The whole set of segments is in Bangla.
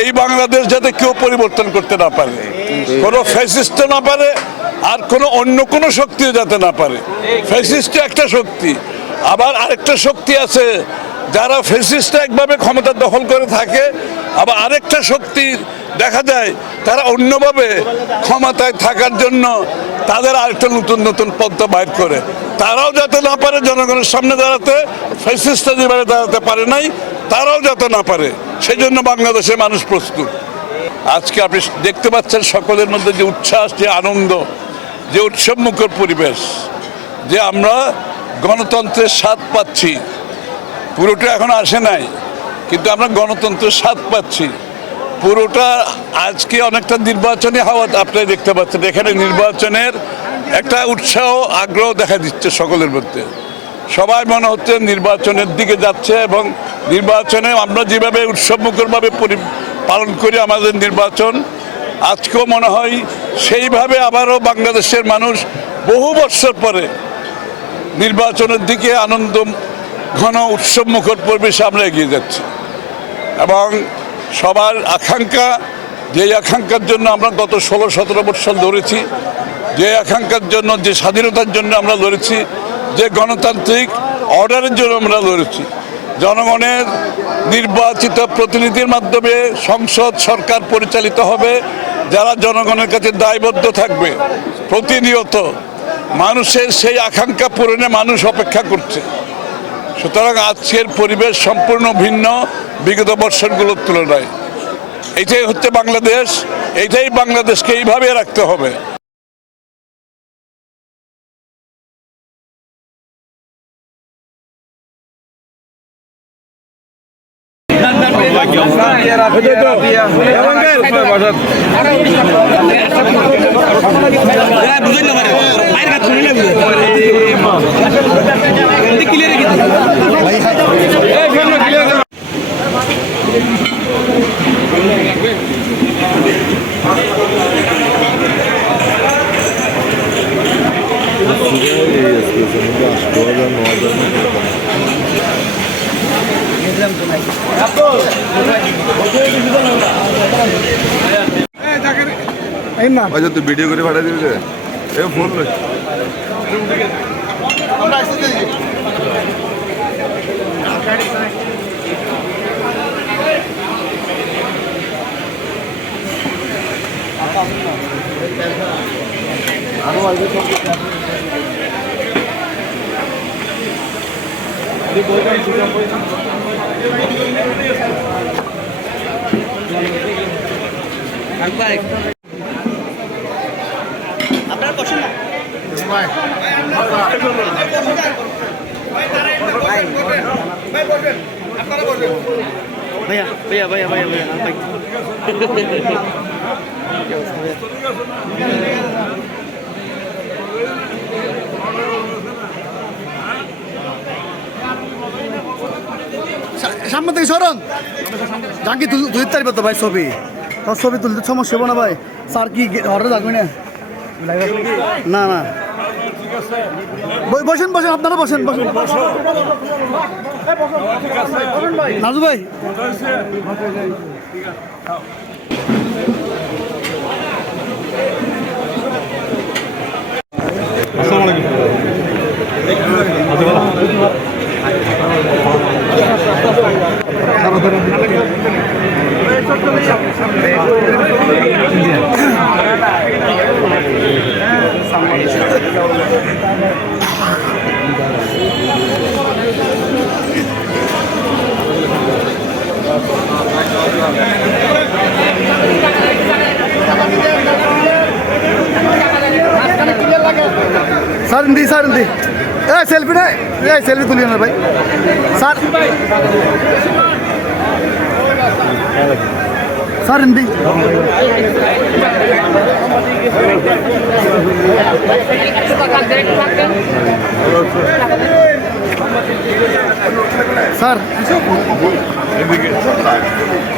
এই বাংলাদেশ যাতে কেউ পরিবর্তন করতে না পারে, কোনো ফ্যাসিস্ট না পারে, আর কোনো অন্য কোনো শক্তিও যাতে না পারে। ফ্যাসিস্ট একটা শক্তি, আবার আরেকটা শক্তি আছে যারা ফ্যাসিস্ট একভাবে ক্ষমতা দখল করে থাকে, আবার আরেকটা শক্তি দেখা যায় তারা অন্যভাবে ক্ষমতায় থাকার জন্য তাদের আরেকটা নতুন নতুন পন্থা বাইর করে। তারাও যাতে না পারে জনগণের সামনে দাঁড়াতে, ফ্যাসিস্টরা যেভাবে দাঁড়াতে পারে নাই তারাও যাতে না পারে, সেই জন্য বাংলাদেশের মানুষ প্রস্তুত। আজকে আপনি দেখতে পাচ্ছেন সকলের মধ্যে যে উচ্ছ্বাস, যে আনন্দ, যে উৎসবমুখর পরিবেশ, যে আমরা গণতন্ত্রের স্বাদ পাচ্ছি। পুরোটা এখন আসে নাই, কিন্তু আমরা গণতন্ত্রের স্বাদ পাচ্ছি। পুরোটা আজকে অনেকটা নির্বাচনী হাওয়া আপনারা দেখতে পাচ্ছেন। এখানে নির্বাচনের একটা উৎসাহ, আগ্রহ দেখা দিচ্ছে সকলের মধ্যে। সবাই মনে হচ্ছে নির্বাচনের দিকে যাচ্ছে, এবং নির্বাচনে আমরা যেভাবে উৎসবমুখরভাবে পালন করি আমাদের নির্বাচন, আজকেও মনে হয় সেইভাবে আবারও বাংলাদেশের মানুষ বহু বছর পরে নির্বাচনের দিকে আনন্দ ঘন উৎসবমুখর পরিবেশে আমরা এগিয়ে যাচ্ছি। এবং সবার আকাঙ্ক্ষা, যেই আকাঙ্ক্ষার জন্য আমরা গত 16-17 বছর লড়েছি, যে আকাঙ্ক্ষার জন্য, যে স্বাধীনতার জন্য আমরা লড়েছি, যে গণতান্ত্রিক অর্ডারের জন্য আমরা লড়েছি, জনগণের নির্বাচিত প্রতিনিধির মাধ্যমে সংসদ সরকার পরিচালিত হবে, যারা জনগণের কাছে দায়বদ্ধ থাকবে। প্রতিনিয়ত মানুষের সেই আকাঙ্ক্ষা পূরণে মানুষ অপেক্ষা করছে। সুতরাং আজকের পরিবেশ সম্পূর্ণ ভিন্ন বিগত বর্ষগুলোর তুলনায়। এইটাই হচ্ছে বাংলাদেশ, এইটাই বাংলাদেশকে এইভাবে রাখতে হবে। আচ্ছা, তুই ভিডিও করে পাঠিয়ে দিবি, ফোন আপনারা বসেন না। भैया भैया भैया भैया भैया সামনে থেকে সরন জাঙ্কি তুলতে পারবে তো ভাই, ছবি তোর ছবি তুলতে সমস্যা হবো না ভাই। স্যার কি অর্ডার থাকবে না? না না, বসেন বসেন, আপনারা বসেন বসেন। নাজু ভাই, স্যার দি স্যার দি সেলফি না, সেলফি তুলিও না ভাই। স্যার স্যার হিন্দি স্যার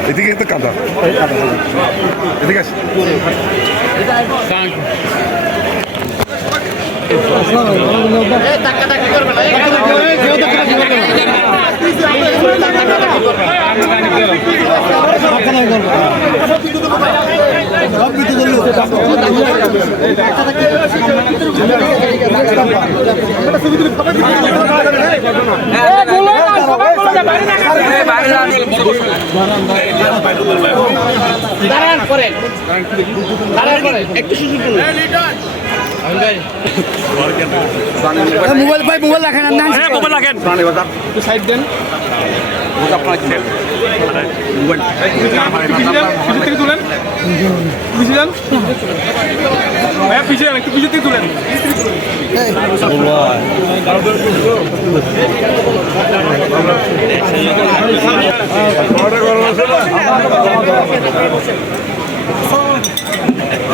এদিকে তো কাঁদা, এদিকে আসি। করবে সব কিছু ধরলো দাঁড়ান করেন একটু সুযোগ করুন মোবাইল ভাই মোবাইল রাখেন না মোবাইল রাখেন একটু সাইড দেন পিছন থেকে তুলেন পিছিয়ে ভাইয়া পিছিয়ে একটু পিছন থেকে তুলেন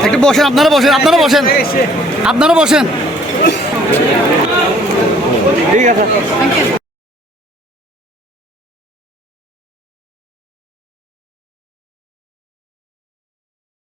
একটু বসেন আপনারা বসেন আপনারা বসেন